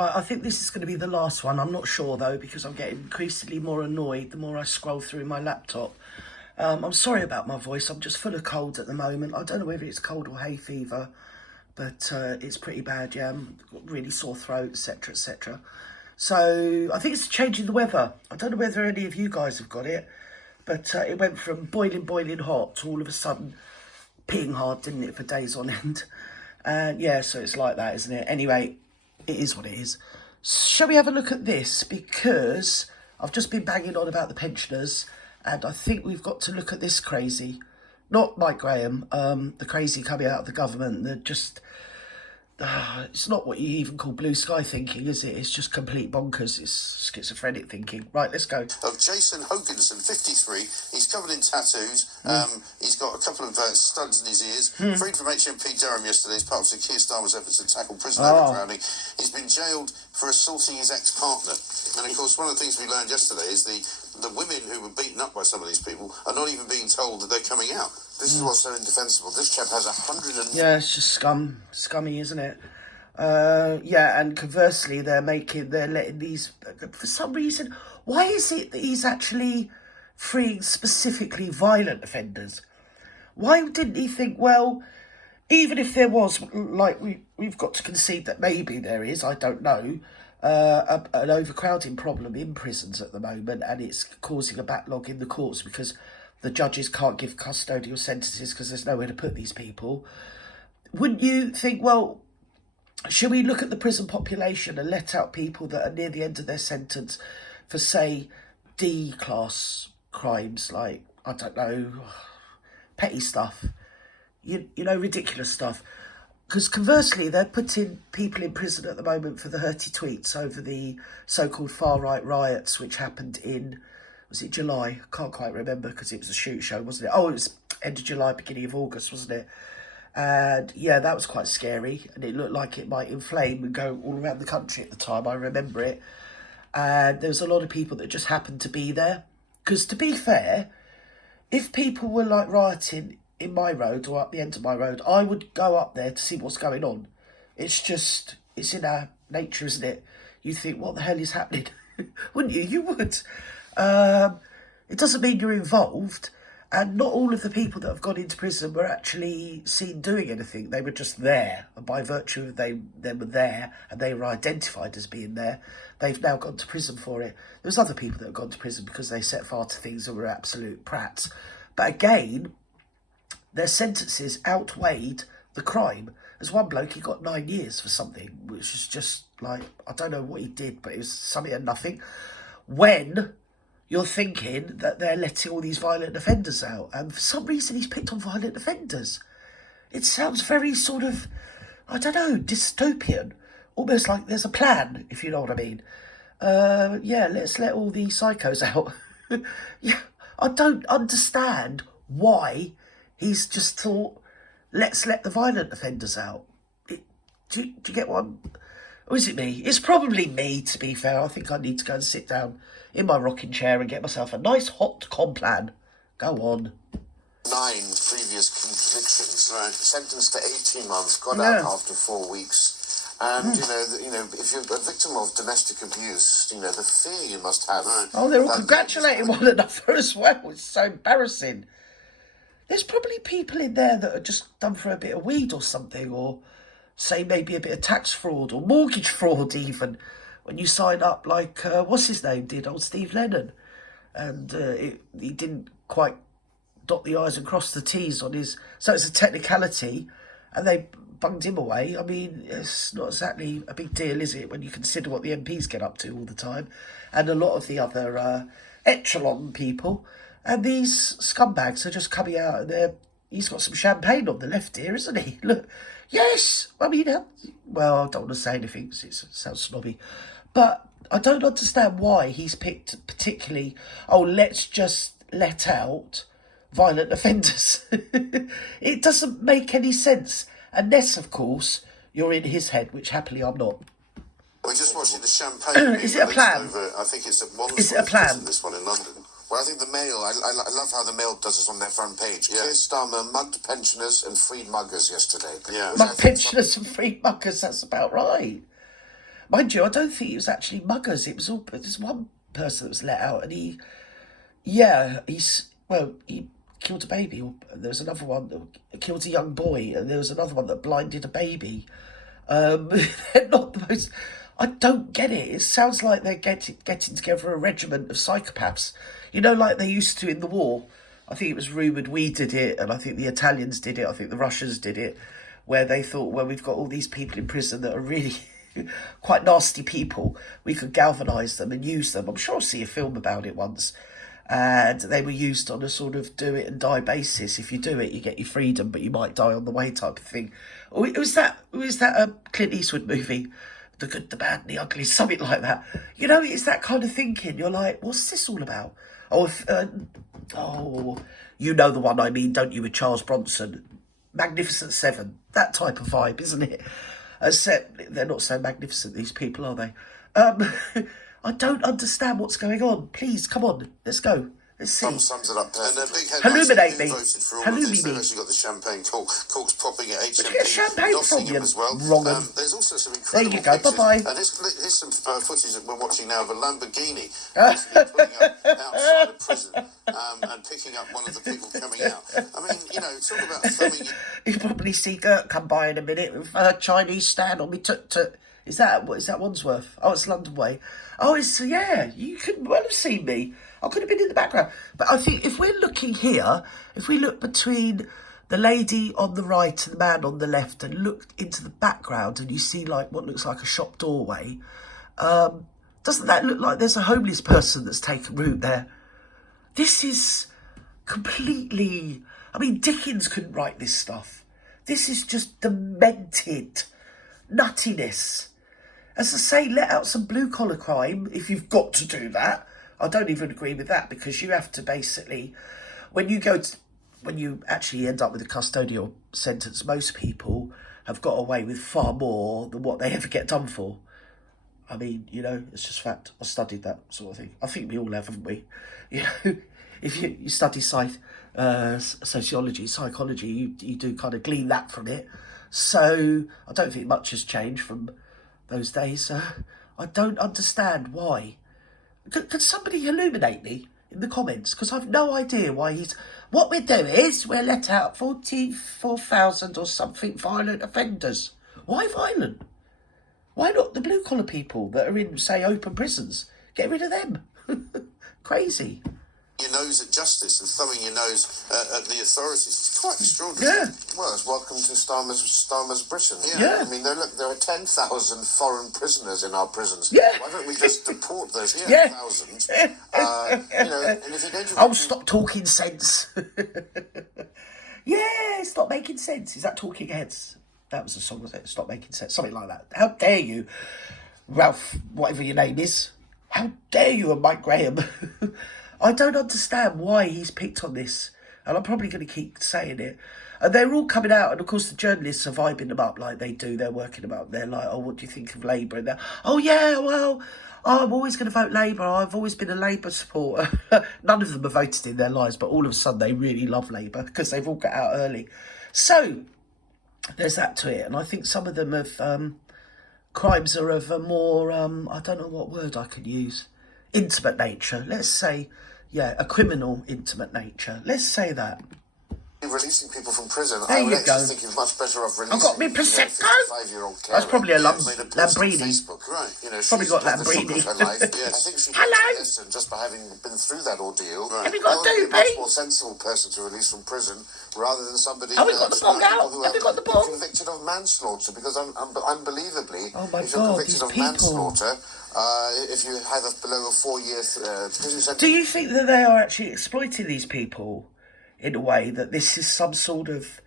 I think this is going to be the last one. I'm not sure though, because I'm getting increasingly more annoyed the more I scroll through my laptop. I'm sorry about my voice. I'm just full of cold at the moment. I don't know whether it's cold or hay fever, but it's pretty bad. Yeah, I've got really sore throat, etc., etc. So I think it's changing the weather. I don't know whether any of you guys have got it, but it went from boiling hot to all of a sudden peeing hard, didn't it, for days on end? And yeah, so it's like that, isn't it? Anyway, it is what it is. Shall we have a look at this? Because I've just been banging on about the pensioners, and I think we've got to look at this crazy. Not Mike Graham, the crazy coming out of the government. They're just... it's not what you even call blue sky thinking, is it? It's just complete bonkers. It's schizophrenic thinking. Right, let's go. Of Jason Hoganson, 53. He's covered in tattoos. He's got a couple of studs in his ears. Freed from HMP Durham yesterday as part of Sir Keir Starmer's efforts to tackle prison overcrowding. He's been jailed for assaulting his ex-partner. And of course, one of the things we learned yesterday is the women who were beaten up by some of these people are not even being told that they're coming out. This is what's so indefensible. This chap has 100 and... Yeah, it's just scummy, isn't it? Yeah, and conversely, they're letting these... For some reason, why is it that he's actually freeing specifically violent offenders? Why didn't he think, well, even if there was, like, we've got to concede that maybe there is, I don't know, an overcrowding problem in prisons at the moment, and it's causing a backlog in the courts because the judges can't give custodial sentences because there's nowhere to put these people. Wouldn't you think, well, should we look at the prison population and let out people that are near the end of their sentence for, say, D-class crimes, like, I don't know, petty stuff, you know, ridiculous stuff? Because conversely, they're putting people in prison at the moment for the hurty tweets over the so-called far-right riots, which happened in, was it July? I can't quite remember because it was a shoot show, wasn't it? Oh, it was end of July, beginning of August, wasn't it? And yeah, that was quite scary. And it looked like it might inflame and go all around the country at the time. I remember it. And there was a lot of people that just happened to be there. Because to be fair, if people were like rioting in my road or up the end of my road, I would go up there to see what's going on. It's just, it's in our nature, isn't it? You think, what the hell is happening? Wouldn't you? You would. It doesn't mean you're involved. And not all of the people that have gone into prison were actually seen doing anything. They were just there. And by virtue of they were there and they were identified as being there, they've now gone to prison for it. There's other people that have gone to prison because they set fire to things and were absolute prats. But again, their sentences outweighed the crime. There's one bloke, he got 9 years for something, which is just like, I don't know what he did, but it was something and nothing. When you're thinking that they're letting all these violent offenders out, and for some reason he's picked on violent offenders. It sounds very sort of, I don't know, dystopian. Almost like there's a plan, if you know what I mean. Yeah, let's let all the psychos out. Yeah, I don't understand why he's just thought, let's let the violent offenders out. Do you get one? Or is it me? It's probably me, to be fair. I think I need to go and sit down in my rocking chair and get myself a nice hot complan. Go on. 9 previous convictions, right? Sentenced to 18 months, got out after 4 weeks. And, you know, if you're a victim of domestic abuse, you know, the fear you must have. Right? Oh, they're all congratulating one another as well. It's so embarrassing. There's probably people in there that are just done for a bit of weed or something, or say maybe a bit of tax fraud or mortgage fraud even, when you sign up like, what's his name did, old Steve Lennon. And he didn't quite dot the I's and cross the T's on his... So it's a technicality, and they bunged him away. I mean, it's not exactly a big deal, is it, when you consider what the MPs get up to all the time, and a lot of the other echelon people. And these scumbags are just coming out, and he's got some champagne on the left here, isn't he? Look, yes, I mean, well, I don't want to say anything because it sounds snobby, but I don't understand why he's picked particularly, oh, let's just let out violent offenders. It doesn't make any sense, unless, of course, you're in his head, which happily I'm not. We're just watching the champagne. Is it a plan? I think it's at Wandsworth. Is it a plan? This one in London. Well, I think the Mail, I love how the Mail does this on their front page. Yeah. Keir Starmer mugged pensioners and freed muggers yesterday. Yeah. Mugged pensioners and freed muggers, that's about right. Mind you, I don't think it was actually muggers. It was all, there's one person that was let out, and he killed a baby. There was another one that killed a young boy, and there was another one that blinded a baby. They're not the most... I don't get it. It sounds like they're getting together a regiment of psychopaths. You know, like they used to in the war. I think it was rumoured we did it, and I think the Italians did it, I think the Russians did it, where they thought, well, we've got all these people in prison that are really quite nasty people. We could galvanise them and use them. I'm sure I'll see a film about it once. And they were used on a sort of do it and die basis. If you do it, you get your freedom, but you might die on the way type of thing. Was that a Clint Eastwood movie? The Good, the Bad and the Ugly, something like that. You know, it's that kind of thinking. You're like, what's this all about? You know the one I mean, don't you, with Charles Bronson? Magnificent Seven, that type of vibe, isn't it? Except they're not so magnificent, these people, are they? I don't understand what's going on. Please, come on, let's go. Let's see. Sums it up perfectly. And big Illuminate me. Voted for all of this. They've actually got the champagne corks popping at HMP Nottingham as well. There's also some incredible pictures. Bye-bye. And here's some footage that we're watching now of a Lamborghini pulling up outside a prison and picking up one of the people coming out. I mean, you know, talk about thumbing... You'll probably see Gert come by in a minute with a Chinese stand on me tuk-tuk. Is that Wandsworth? Oh, it's London Way. Oh, yeah, you could well have seen me. I could have been in the background. But I think if we're looking here, if we look between the lady on the right and the man on the left and look into the background and you see like what looks like a shop doorway, doesn't that look like there's a homeless person that's taken root there? This is completely... I mean, Dickens couldn't write this stuff. This is just demented nuttiness. As I say, let out some blue-collar crime if you've got to do that. I don't even agree with that, because you have to basically, when you actually end up with a custodial sentence, most people have got away with far more than what they ever get done for. I mean, you know, it's just fact. I studied that sort of thing. I think we all have, haven't we? You know, if you study sociology, psychology, you do kind of glean that from it. So I don't think much has changed from those days. I don't understand why. Can somebody illuminate me in the comments? Because I've no idea why he's... What we do is we'll let out 44,000 or something violent offenders. Why violent? Why not the blue-collar people that are in, say, open prisons? Get rid of them. Crazy. Your nose at justice and thumbing your nose at the authorities. It's quite extraordinary. Yeah. Well, it's welcome to Starmer's Britain. Yeah. I mean, there are 10,000 foreign prisoners in our prisons. Yeah. Why don't we just deport those 10,000? You know, and if you're going to... Oh, stop talking sense. Yeah, stop making sense. Is that Talking Heads? That was the song, was it? Stop making sense. Something like that. How dare you, Ralph, whatever your name is. How dare you, and Mike Graham. I don't understand why he's picked on this. And I'm probably going to keep saying it. And they're all coming out. And, of course, the journalists are vibing them up like they do. They're working them up. They're like, oh, what do you think of Labour? And they're, oh, yeah, well, I'm always going to vote Labour. I've always been a Labour supporter. None of them have voted in their lives. But all of a sudden, they really love Labour because they've all got out early. So there's that to it. And I think some of them have... crimes are of a more, I don't know what word I could use, intimate nature. Let's say, yeah, a criminal intimate nature. Let's say that. Releasing people from prison, There I would you actually go. think you're much better off releasing... I've got me Prosecco. 55-year-old That's probably a made a post on Lambrini. Facebook, Right. You know, Probably she's got had the shock Lambrini. of her life. Yes. I think she Hello. learned a lesson just by having been through that ordeal. Right. Have you got That would be a doobie? much more sensible person to release from prison rather than somebody... Have we got the bong out? Have we got the bong? Convicted of manslaughter, because unbelievably, Oh my if you're God, convicted these of people. manslaughter, if you have below a 4-year prison sentence... Do you think that they are actually exploiting these people in a way that this is some sort of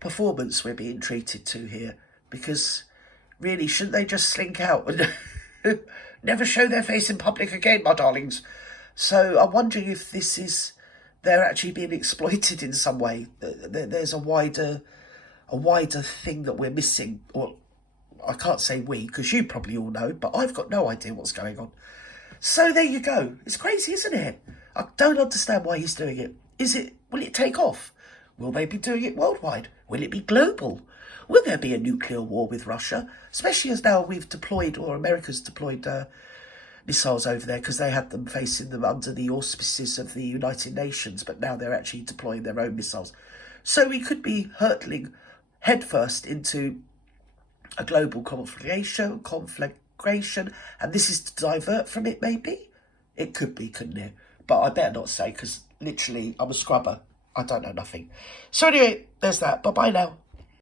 performance we're being treated to here? Because really, shouldn't they just slink out and never show their face in public again, my darlings? So I'm wondering if this is, they're actually being exploited in some way. There's a wider thing that we're missing. Or I can't say we, because you probably all know, but I've got no idea what's going on. So there you go. It's crazy, isn't it? I don't understand why he's doing it. Will it take off? Will they be doing it worldwide? Will it be global? Will there be a nuclear war with Russia? Especially as now we've deployed, or America's deployed missiles over there, because they had them facing them under the auspices of the United Nations, but now they're actually deploying their own missiles. So we could be hurtling headfirst into a global conflagration, and this is to divert from it, maybe? It could be, couldn't it? But I better not say, because literally I'm a scrubber. I don't know nothing. So anyway, there's that. Bye-bye now.